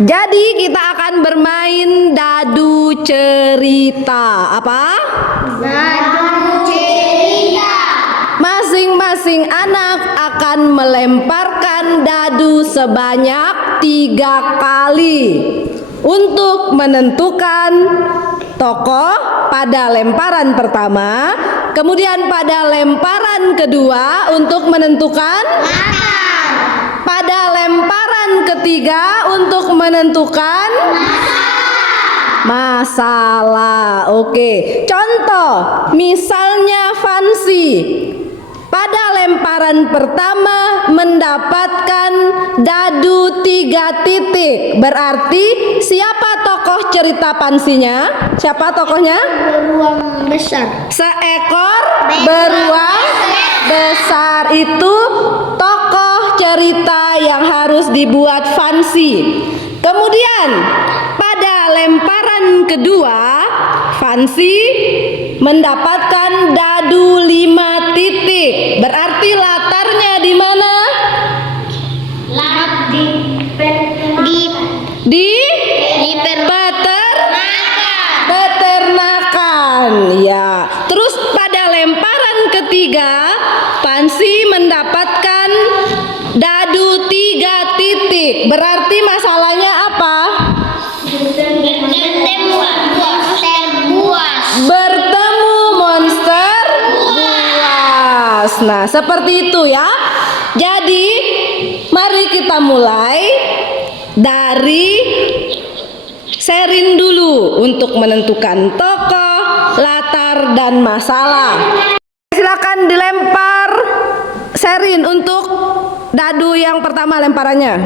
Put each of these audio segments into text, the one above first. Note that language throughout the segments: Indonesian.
Jadi kita akan bermain dadu cerita. Apa? Dadu cerita. Masing-masing anak akan melemparkan dadu sebanyak 3 kali untuk menentukan tokoh pada lemparan pertama, kemudian pada lemparan kedua untuk menentukan pada lemparan ketiga untuk menentukan masalah. Oke, contoh misalnya Fansi pada lemparan pertama mendapatkan dadu 3 titik. Berarti siapa tokoh cerita Fansinya? Siapa tokohnya? Beruang besar. Seekor beruang besar itu tokoh cerita yang harus dibuat Fansi. Kemudian pada lemparan kedua Fansi mendapatkan dadu 5 titik. Berarti latarnya di mana? Di peternakan. Ya. Terus pada lemparan ketiga Fansi mendapatkan dadu 3 titik. Berarti masalahnya apa? Bertemu monster buas. Nah, seperti itu ya. Jadi, mari kita mulai dari Sherin dulu untuk menentukan tokoh, latar, dan masalah. Silakan dilempar Sherin untuk dadu yang pertama lemparannya.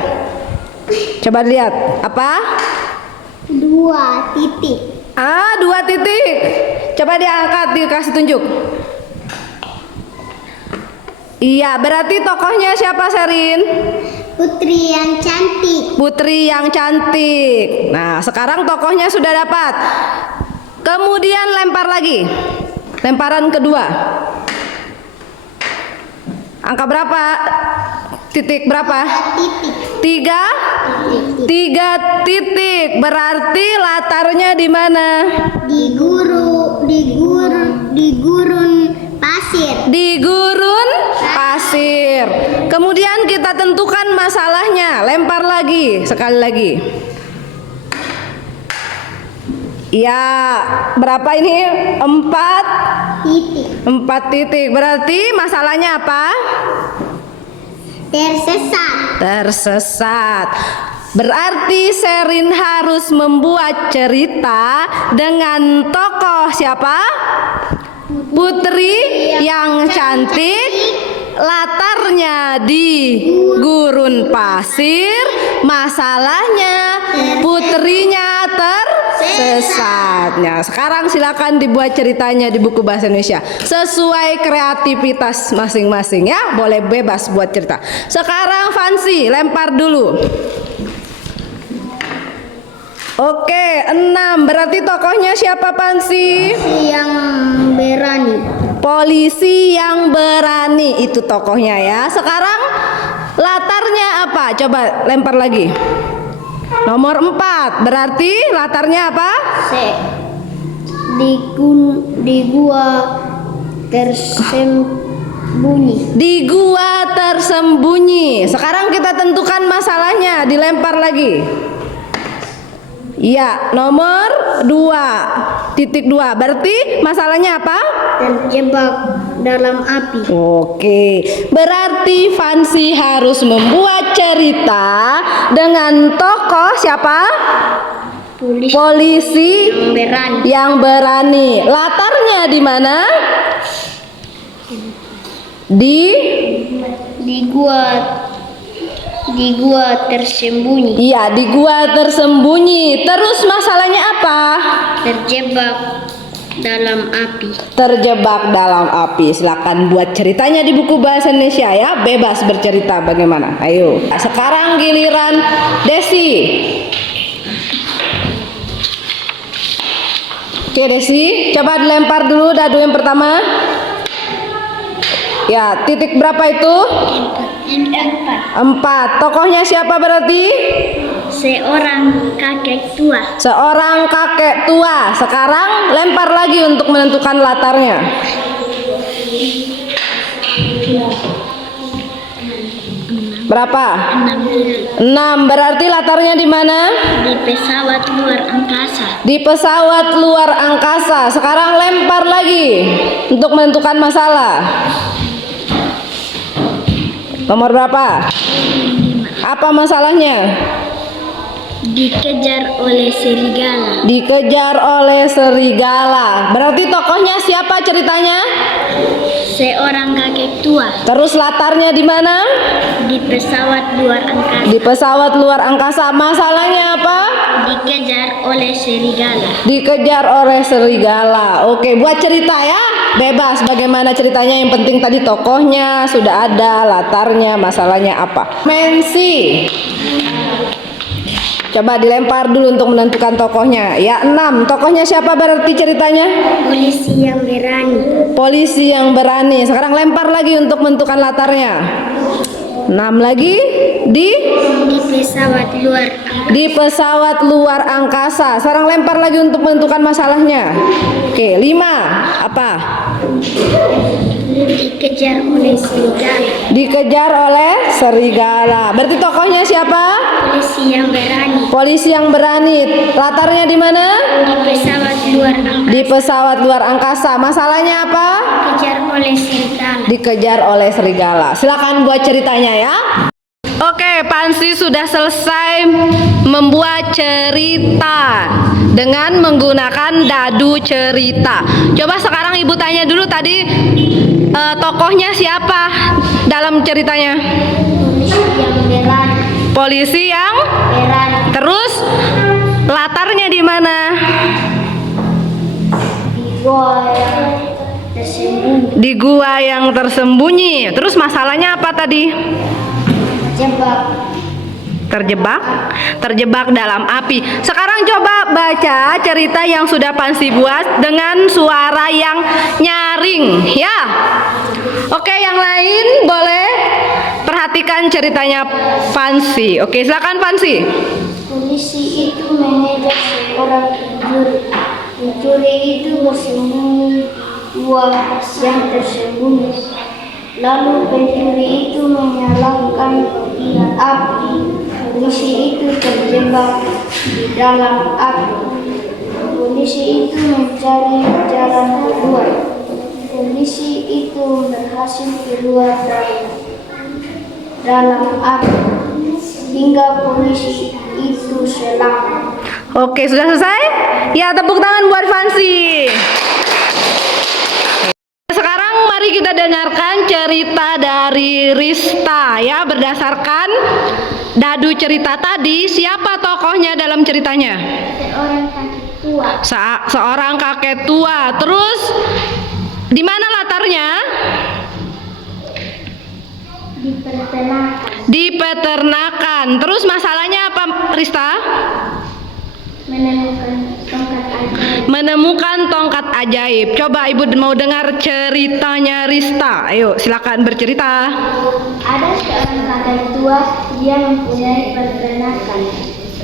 Coba lihat, apa? 2 titik. 2 titik. Coba diangkat, dikasih tunjuk. Iya, berarti tokohnya siapa, Sherin? Putri yang cantik. Putri yang cantik. Nah, sekarang tokohnya sudah dapat. Kemudian lempar lagi. Lemparan kedua. Angka berapa? Titik berapa? Titik. 3 titik. Berarti latarnya di mana? Di gurun pasir. Di gurun pasir. Kemudian kita tentukan masalahnya. Lempar lagi, sekali lagi. Ya, berapa ini? 4 Titik. 4 titik. Berarti masalahnya apa? Tersesat. Berarti Sherin harus membuat cerita dengan tokoh siapa? Putri yang cantik. Latarnya di gurun pasir. Masalahnya putrinya tersesat. Nah, sekarang silakan dibuat ceritanya di buku bahasa Indonesia sesuai kreativitas masing-masing ya. Boleh bebas buat cerita. Sekarang Fansi lempar dulu. Oke, 6. Berarti tokohnya siapa, Fansi? Yang berani. Polisi yang berani itu tokohnya ya. Sekarang latarnya apa? Coba lempar lagi. Nomor 4. Berarti latarnya apa? Di gua tersembunyi. Di gua tersembunyi. Sekarang kita tentukan masalahnya. Dilempar lagi. Iya, nomor 2.2. Berarti masalahnya apa? Terjebak dalam api. Oke, berarti Fansi harus membuat cerita dengan tokoh siapa? Polisi yang berani. Latarnya di mana? Di gua tersembunyi. Iya, di gua tersembunyi. Terus masalahnya apa? Terjebak dalam api. Silakan buat ceritanya di buku bahasa Indonesia ya. Bebas bercerita bagaimana. Ayo. Sekarang giliran Desi. Oke, Desi, coba dilempar dulu dadu yang pertama. Ya, titik berapa itu? 4. Tokohnya siapa berarti? Seorang kakek tua. Seorang kakek tua. Sekarang lempar lagi untuk menentukan latarnya. Berapa? 6. 6. Berarti latarnya di mana? Di pesawat luar angkasa. Di pesawat luar angkasa. Sekarang lempar lagi untuk menentukan masalah. Nomor berapa? Apa masalahnya? Dikejar oleh serigala. Dikejar oleh serigala. Berarti tokohnya siapa ceritanya? Seorang kakek tua. Terus latarnya di mana? Di pesawat luar angkasa. Di pesawat luar angkasa. Masalahnya apa? Dikejar oleh serigala. Dikejar oleh serigala. Oke, buat cerita ya. Bebas bagaimana ceritanya, yang penting tadi tokohnya sudah ada, latarnya, masalahnya apa. Mensi. Coba dilempar dulu untuk menentukan tokohnya. Ya, 6. Tokohnya siapa berarti ceritanya? Polisi yang berani. Polisi yang berani. Sekarang lempar lagi untuk menentukan latarnya. 6 lagi di pesawat luar. Di pesawat luar angkasa. Sekarang lempar lagi untuk menentukan masalahnya. Oke, 5. Apa? Dikejar oleh serigala. Dikejar oleh serigala. Berarti tokohnya siapa? Polisi yang berani. Polisi yang berani. Latarnya di mana? Di pesawat luar angkasa. Di pesawat luar angkasa. Masalahnya apa? Dikejar oleh serigala. Dikejar oleh serigala. Silakan buat ceritanya ya. Oke, Pansi sudah selesai membuat cerita dengan menggunakan dadu cerita. Coba sekarang Ibu tanya dulu tadi tokohnya siapa dalam ceritanya? Polisi yang berani. Polisi yang Berani. terus latarnya di mana? Di gua yang tersembunyi. Di gua yang tersembunyi. Terus masalahnya apa tadi? Jebak. Terjebak dalam api. Sekarang coba baca cerita yang sudah Pansi buat dengan suara yang nyaring ya. Oke, yang lain boleh perhatikan ceritanya Pansi. Oke, silakan Pansi. Polisi itu mengejar seorang pencuri. Pencuri itu bersembunyi gua yang tersembunyi. Lalu pencuri itu menyalakan api. Polisi itu terjebak di dalam api. Polisi itu mencari jalan keluar. Polisi itu berhasil keluar dalam api hingga polisi itu selamat. Oke, sudah selesai? Ya, tepuk tangan buat Fansi. Sekarang mari kita dengarkan cerita dari Rista ya, berdasarkan dadu cerita tadi. Siapa tokohnya dalam ceritanya? Seorang kakek tua. Seorang kakek tua. Terus di mana latarnya? Di peternakan. Di peternakan. Terus masalahnya apa, Rista? Menemukan tongkat ajaib. Menemukan tongkat ajaib. Coba Ibu mau dengar ceritanya Rista. Ayo, silakan bercerita. Ada seorang kakek tua, dia mempunyai peternakan.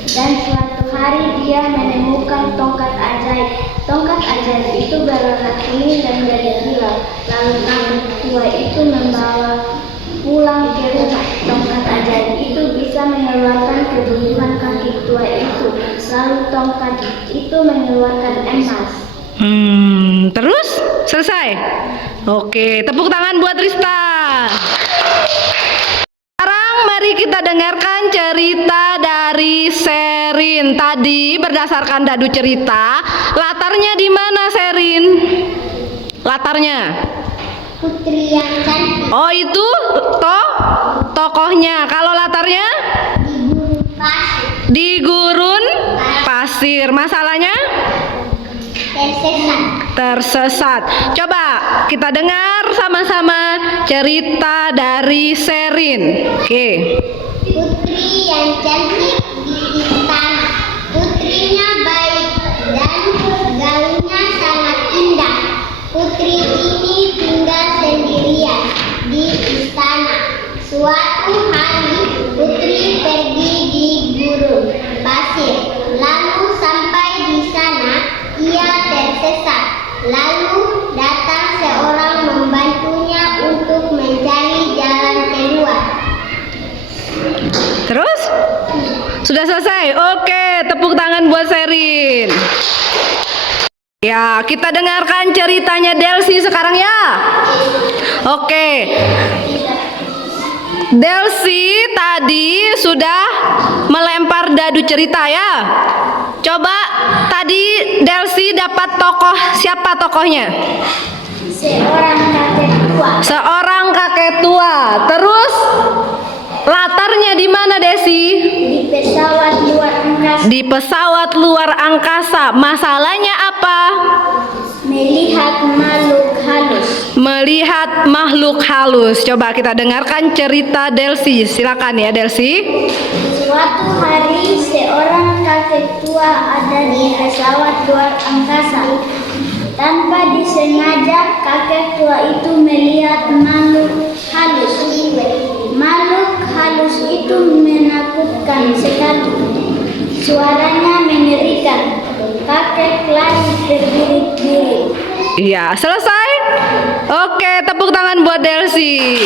Dan suatu hari dia menemukan tongkat ajaib. Tongkat ajaib itu berwarna kuning dan berkilau. Lalu kakek tua itu membawa pulang ke rumah. Tongkat ajaib itu bisa mengeluarkan kebutuhan kakek tua itu. Lalu tongkat itu mengeluarkan emas. Terus selesai. Oke, tepuk tangan buat Rista. Sekarang mari kita dengarkan cerita dari Serin. Tadi berdasarkan dadu cerita, latarnya di mana Serin? Latarnya? Putri yang cantik. Oh, itu tokohnya. Kalau latarnya? Di gurun pasir. Di gurun pasir. Masalahnya? Tersesat. Coba kita dengar sama-sama cerita dari Serin. Oke. Putri yang cantik di istana. Putrinya baik dan gaunnya sangat indah. Putri ini tinggal sendirian di istana. Suatu hari putri pergi di gurun. Lalu datang seorang membantunya untuk mencari jalan keluar. Terus? Sudah selesai? Oke, tepuk tangan buat Sherin. Ya, kita dengarkan ceritanya Delsi sekarang ya. Oke. Delsi tadi sudah melempar dadu cerita ya. Coba tadi Delsi dapat tokoh, siapa tokohnya? Seorang kakek tua. Seorang kakek tua. Terus latarnya di mana, Desi? Di pesawat luar angkasa. Di pesawat luar angkasa. Masalahnya apa? Melihat makhluk halus. Melihat makhluk halus. Coba kita dengarkan cerita Delsi. Silakan ya, Delsi. Suatu hari seorang kakek tua ada di pesawat luar angkasa. Tanpa disengaja kakek tua itu melihat makhluk halus. Makhluk halus itu menakutkan sekali. Suaranya mengerikan. Kakek lari terbirit-birit. Iya, selesai. Oke, tepuk tangan buat Delsi.